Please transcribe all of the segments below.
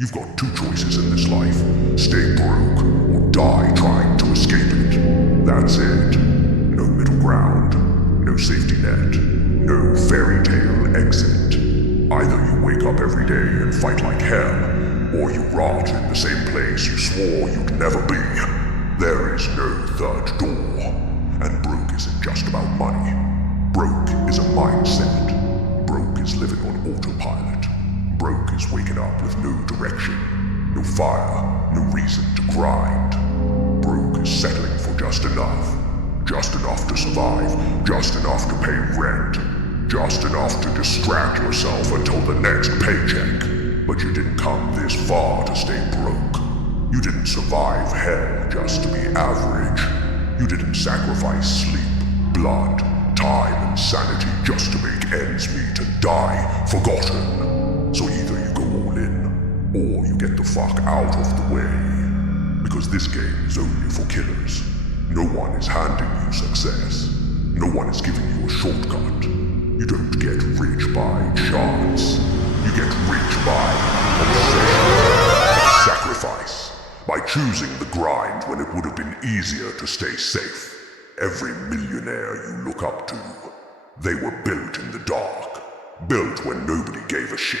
You've got two choices in this life. Stay broke or die trying to escape it. That's it. No middle ground. No safety net. No fairy tale exit. Either you wake up every day and fight like hell, or you rot in the same place you swore you'd never be. There is no third door. And broke isn't just about money. Broke is a mindset. Broke is living on autopilot. Broke is waking up with no direction, no fire, no reason to grind. Broke is settling for just enough to survive, just enough to pay rent, just enough to distract yourself until the next paycheck. But you didn't come this far to stay broke. You didn't survive hell just to be average. You didn't sacrifice sleep, blood, time, and sanity just to make ends meet and die forgotten. So either you go all in, or you get the fuck out of the way. Because this game is only for killers. No one is handing you success. No one is giving you a shortcut. You don't get rich by chance. You get rich by obsession, by sacrifice, by choosing the grind when it would have been easier to stay safe. Every millionaire you look up to, they were built in the dark. Built when nobody gave a shit.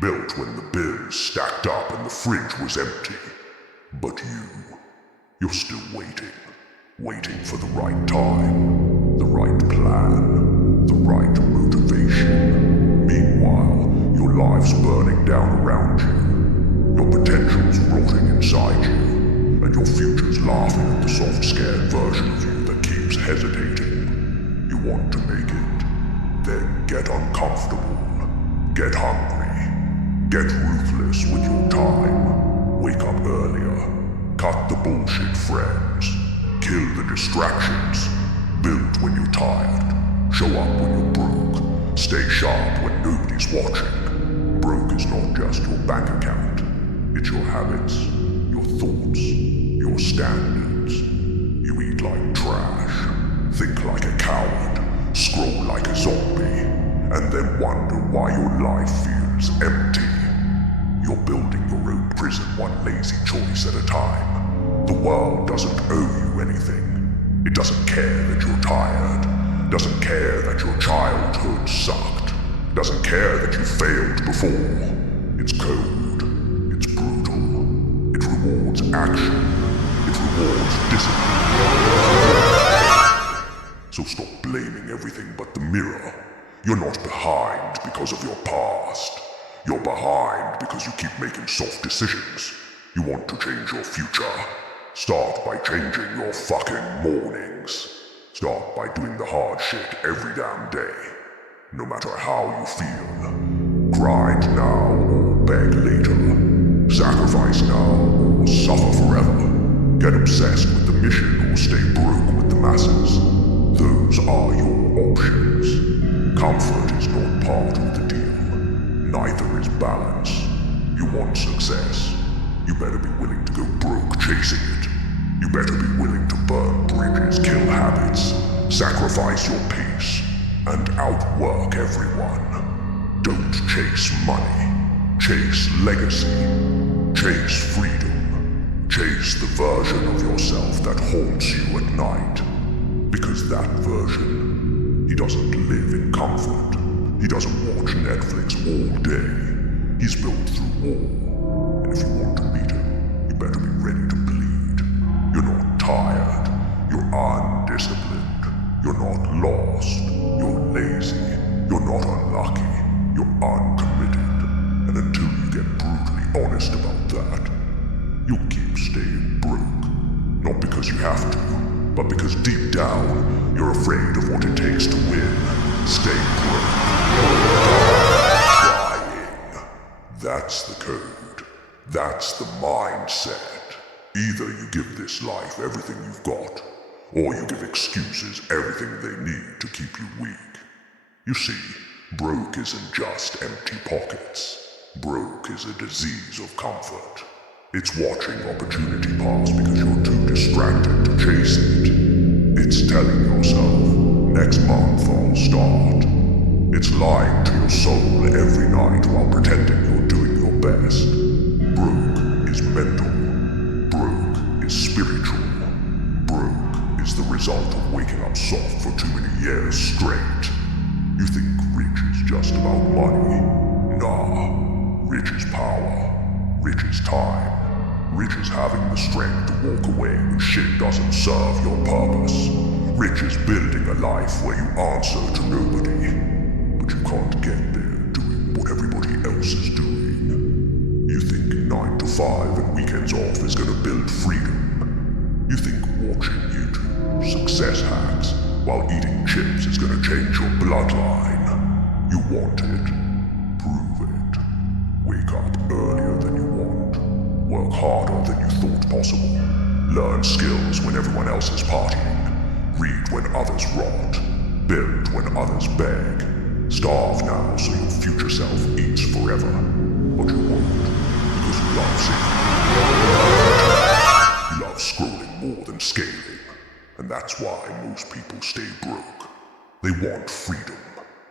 Built when the bills stacked up and the fridge was empty. But you're still waiting. Waiting for the right time, the right plan, the right motivation. Meanwhile, your life's burning down around you. Your potential's rotting inside you, and your future's laughing at the soft, scared version of you that keeps hesitating. You want to make it? Then get uncomfortable, get hungry, get ruthless with your time. Wake up earlier, cut the bullshit friends, kill the distractions, build when you're tired, show up when you're broke, stay sharp when nobody's watching. Broke is not just your bank account, it's your habits, your thoughts, your standards. You eat like trash, think like a coward, scroll like a zombie, and then wonder why your life feels empty. You're building your own prison one lazy choice at a time. The world doesn't owe you anything. It doesn't care that you're tired, doesn't care that your childhood sucked, doesn't care that you failed before. It's cold, it's brutal, it rewards action, it rewards discipline. So stop blaming everything but the mirror. You're not behind because of your past. You're behind because you keep making soft decisions. You want to change your future. Start by changing your fucking mornings. Start by doing the hard shit every damn day. No matter how you feel. Grind now or beg later. Sacrifice now or suffer forever. Get obsessed with the mission or stay broke with the masses. Those are your options. Comfort is not part of the deal. Neither is balance. You want success. You better be willing to go broke chasing it. You better be willing to burn bridges, kill habits, sacrifice your peace, and outwork everyone. Don't chase money. Chase legacy. Chase freedom. Chase the version of yourself that haunts you at night. Because that version, he doesn't live in comfort. He doesn't watch Netflix all day. He's built through war. And if you want to meet him, you better be ready to bleed. You're not tired. You're undisciplined. You're not lost. You're lazy. You're not unlucky. You're uncommitted. And until you get brutally honest about that, you'll keep staying broke. Not because you have to, but because deep down, you're afraid of what it takes to win. Stay broke. Trying. That's the code. That's the mindset. Either you give this life everything you've got, or you give excuses everything they need to keep you weak. You see, broke isn't just empty pockets. Broke is a disease of comfort. It's watching opportunity pass because you're too distracted to chase it. It's telling yourself, next month I'll start. It's lying to your soul every night while pretending you're doing your best. result of waking up soft for too many years straight. You think rich is just about money? Nah. Rich is power. Rich is time. Rich is having the strength to walk away when shit doesn't serve your purpose. Rich is building a life where you answer to nobody, but you can't get there doing what everybody else is doing. You think 9 to 5 and weekends off is gonna build freedom. You think watching YouTube success hacks while eating chips is gonna change your bloodline. You want it. Prove it. Wake up earlier than you want. Work harder than you thought possible. Learn skills when everyone else is partying. Read when others rot. Build when others beg. Starve now so your future self eats forever. But you won't, because you love it. You love scrolling more than scaling. And that's why most people stay broke. They want freedom,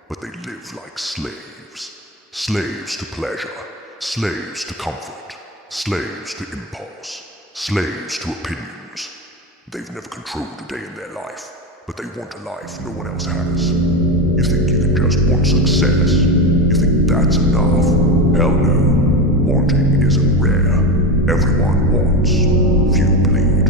but they live like slaves. Slaves to pleasure. Slaves to comfort. Slaves to impulse. Slaves to opinions. They've never controlled a day in their life, but they want a life no one else has. You think you can just want success? You think that's enough? Hell no. Wanting isn't rare. Everyone wants. Few bleed.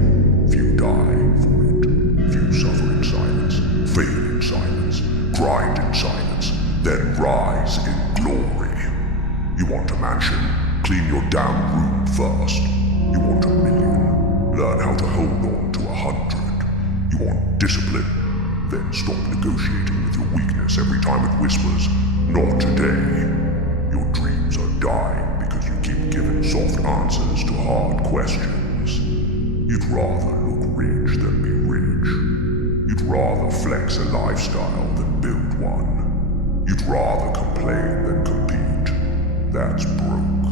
Few die for it. Few suffer in silence. Fail in silence. Grind in silence. Then rise in glory. You want a mansion? Clean your damn room first. You want a million? Learn how to hold on to 100. You want discipline? Then stop negotiating with your weakness every time it whispers, "Not today." Your dreams are dying because you keep giving soft answers to hard questions. You'd rather look rich than be rich. You'd rather flex a lifestyle than build one. You'd rather complain than compete. That's broke.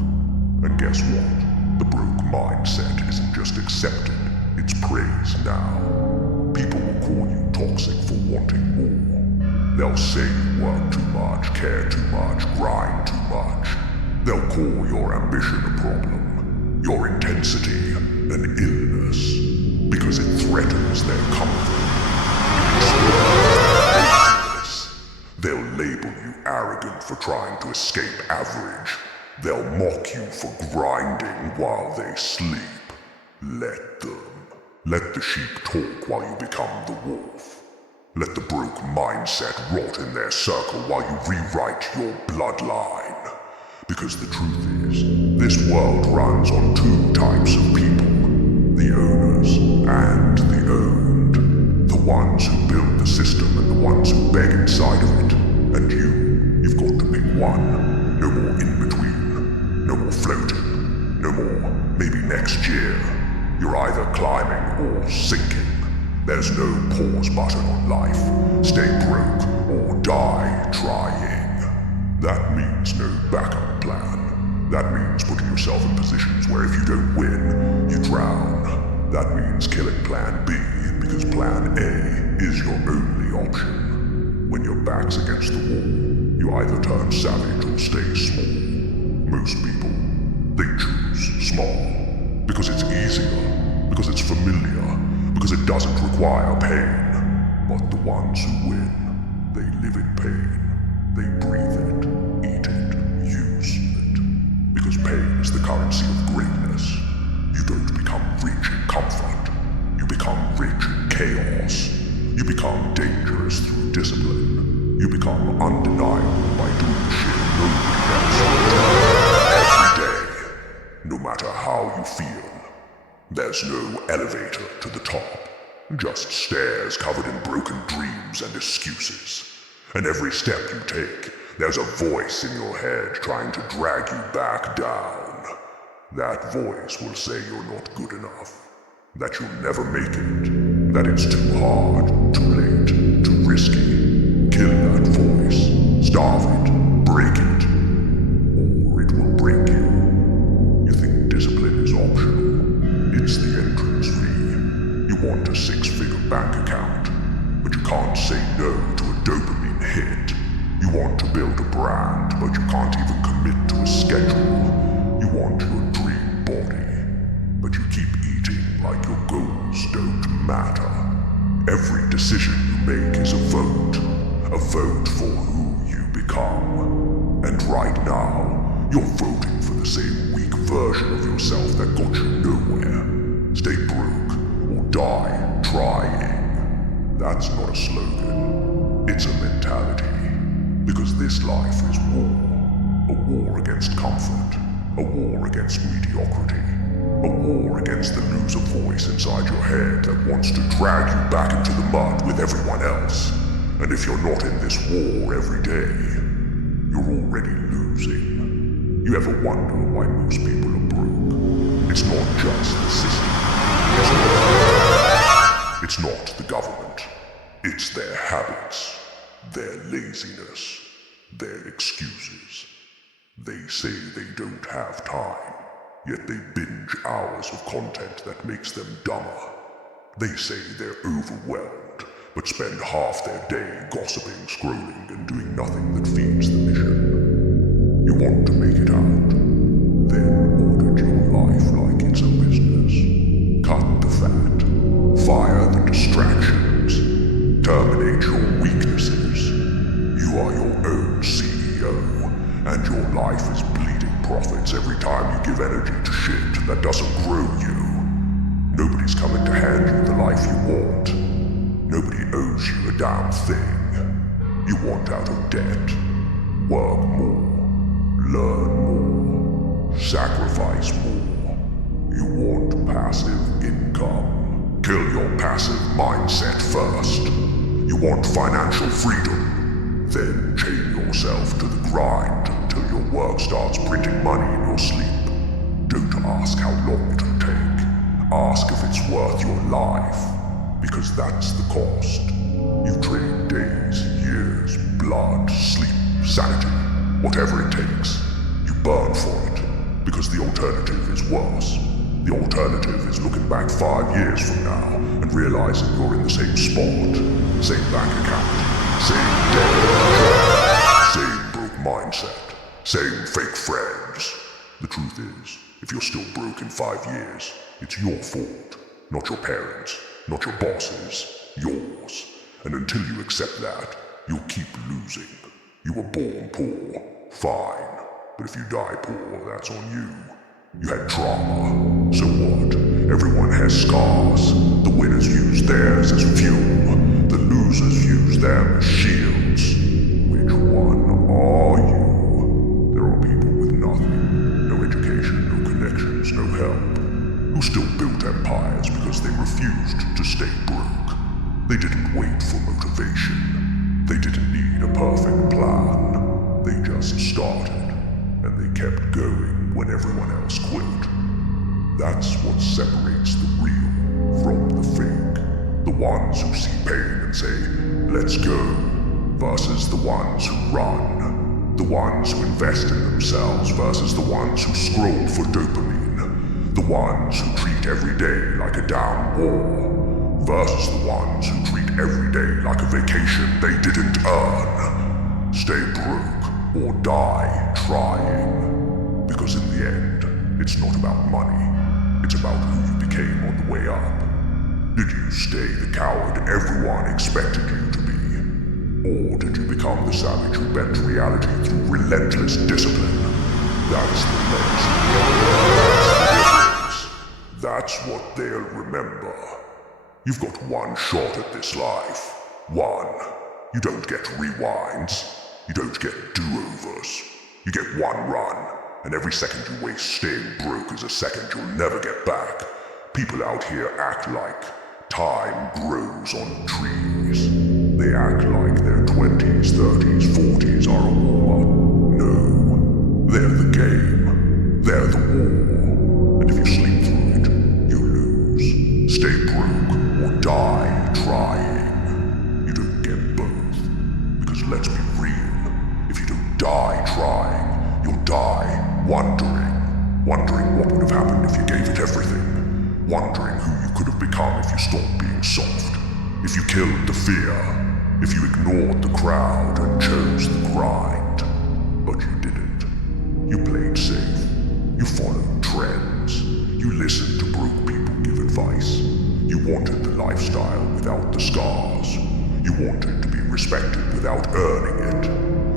And guess what? The broke mindset isn't just accepted, it's praised now. People will call you toxic for wanting more. They'll say you work too much, care too much, grind too much. They'll call your ambition a problem, your intensity an illness, because it threatens their comfort. They'll label you arrogant for trying to escape average. They'll mock you for grinding while they sleep. Let them. Let the sheep talk while you become the wolf. Let the broke mindset rot in their circle while you rewrite your bloodline. Because the truth is, this world runs on 2 types of people. The owners and the owned. The ones who build the system and the ones who beg inside of it. And you've got to pick one. No more in between. No more floating. No more maybe next year. You're either climbing or sinking. There's no pause button on life. Stay broke or die trying. That means no backup plan. That means putting yourself in positions where if you don't win, you drown. That means killing plan B because plan A is your only option. When your back's against the wall, you either turn savage or stay small. Most people, they choose small. Because it's easier, because it's familiar, because it doesn't require pain. But the ones who win, they live in pain. They breathe it, eat it, use it. Because pain is the currency of greatness. You don't become rich in comfort. You become rich in chaos. You become dangerous through discipline. You become undeniable by doing shit nobody else will do. Every day. No matter how you feel, there's no elevator to the top, just stairs covered in broken dreams and excuses. And every step you take, there's a voice in your head trying to drag you back down. That voice will say you're not good enough, that you'll never make it, that it's too hard, too late, too risky. Kill that voice, starve it, break it, or it will break you. Discipline is optional. It's the entrance fee. You want a 6-figure bank account, but you can't say no to a dopamine hit. You want to build a brand, but you can't even commit to a schedule. You want your dream body, but you keep eating like your goals don't matter. Every decision you make is a vote for who you become. And right now, you're voting for the same weak version of yourself that got you nowhere. Stay broke or die trying. That's not a slogan, it's a mentality. Because this life is war. A war against comfort, a war against mediocrity, a war against the loser voice inside your head that wants to drag you back into the mud with everyone else. And if you're not in this war every day, you're already losing. You ever wonder why most people are broke? It's not just the system. It's not the government. It's their habits, their laziness, their excuses. They say they don't have time, yet they binge hours of content that makes them dumber. They say they're overwhelmed, but spend half their day gossiping, scrolling, and doing nothing that feeds the mission. You want to make it out? Then audit your life like it's a business. Cut the fat, fire the distractions, terminate your weaknesses. You are your own CEO. And your life is bleeding profits every time you give energy to shit that doesn't grow you. Nobody's coming to hand you the life you want. Nobody owes you a damn thing. You want out of debt. Work more. Learn more. Sacrifice more. You want passive income. Kill your passive mindset first. You want financial freedom. Then chain yourself to the grind until your work starts printing money in your sleep. Don't ask how long it'll take. Ask if it's worth your life, because that's the cost. You trade days, years, blood, sleep, sanity, whatever it takes. You burn for it, because the alternative is worse. The alternative is looking back 5 years from now and realizing you're in the same spot, same bank account, same debt, same broke mindset, same fake friends. The truth is, if you're still broke in 5 years, it's your fault, not your parents, not your bosses, yours. And until you accept that, you'll keep losing. You were born poor, fine, but if you die poor, that's on you. You had trauma, so what? Everyone has scars. The winners use theirs as fuel. The losers use them as shields. Which one are you? There are people with nothing. No education, no connections, no help. Who still built empires because they refused to stay broke. They didn't wait for motivation. They didn't need a perfect plan. They just started, and they kept going when everyone else quit. That's what separates the real from the fake. The ones who see pain and say, let's go, versus the ones who run. The ones who invest in themselves versus the ones who scroll for dopamine. The ones who treat every day like a damn war, versus the ones who treat every day like a vacation they didn't earn. Stay broke or die trying. Because in the end, it's not about money. It's about who you became on the way up. Did you stay the coward everyone expected you to be? Or did you become the savage who bent reality through relentless discipline? That's the difference. That's what they'll remember. You've got one shot at this life. One. You don't get rewinds. You don't get do-overs. You get one run. And every second you waste staying broke is a second you'll never get back. People out here act like time grows on trees. They act like their 20s, 30s, 40s are a warm-up. No, they're the game. They're the war. And if you sleep through it, you lose. Stay broke or die trying. You don't get both. Because let's be real, if you don't die trying, you'll die wondering what would have happened if you gave it everything, wondering who you could have become if you stopped being soft, if you killed the fear, if you ignored the crowd and chose the grind. But you didn't. You played safe. You followed trends. You listened to broke people give advice. You wanted the lifestyle without the scars. You wanted to be respected without earning it.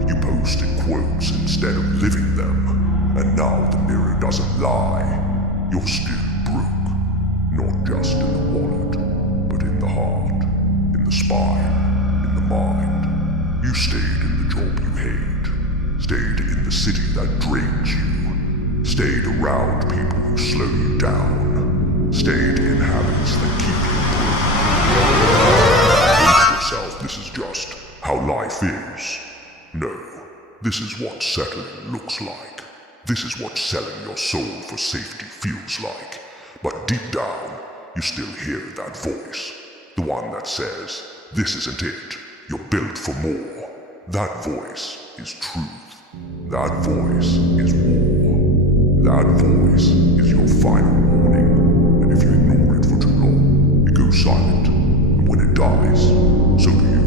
You posted quotes instead of living them. And now the mirror doesn't lie. You're still broke. Not just in the wallet, but in the heart, in the spine, in the mind. You stayed in the job you hate. Stayed in the city that drains you. Stayed around people who slow you down. Stayed in habits that keep you broke. Think to yourself, this is just how life is. No, this is what settling looks like. This is what selling your soul for safety feels like. But deep down, you still hear that voice. The one that says, this isn't it. You're built for more. That voice is truth. That voice is war. That voice is your final warning. And if you ignore it for too long, it goes silent. And when it dies, so do you.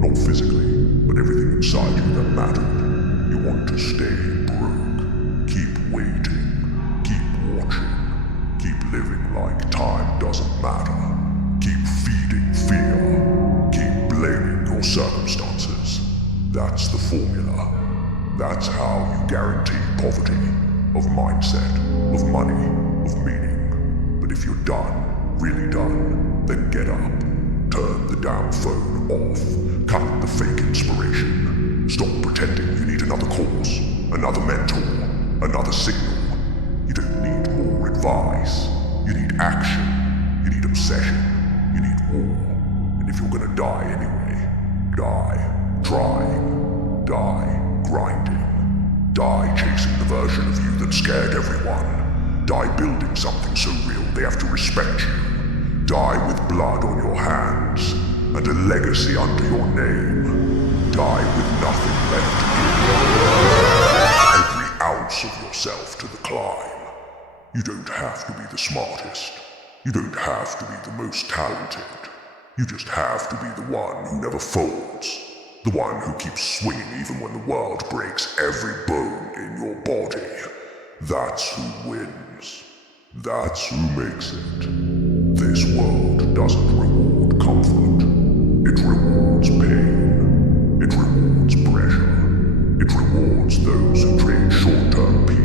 Not physically, but everything inside you that mattered. You want to stay broke. Keep waiting. Keep watching. Keep living like time doesn't matter. Keep feeding fear. Keep blaming your circumstances. That's the formula. That's how you guarantee poverty, of mindset, of money, of meaning. But if you're done, really done, then get up. Turn the damn phone off. Cut the fake inspiration. Stop pretending you need another cause, another mentor, another signal. You don't need more advice. You need action. You need obsession. You need war. And if you're gonna die anyway, die trying. Die grinding. Die chasing the version of you that scared everyone. Die building something so real they have to respect you. Die with blood on your hands and a legacy under your name. Die with nothing left to give. Every ounce of yourself to the climb. You don't have to be the smartest. You don't have to be the most talented. You just have to be the one who never folds. The one who keeps swinging even when the world breaks every bone in your body. That's who wins. That's who makes it. This world doesn't reward comfort. It rewards pain. It rewards pressure. It rewards those who trade short-term peace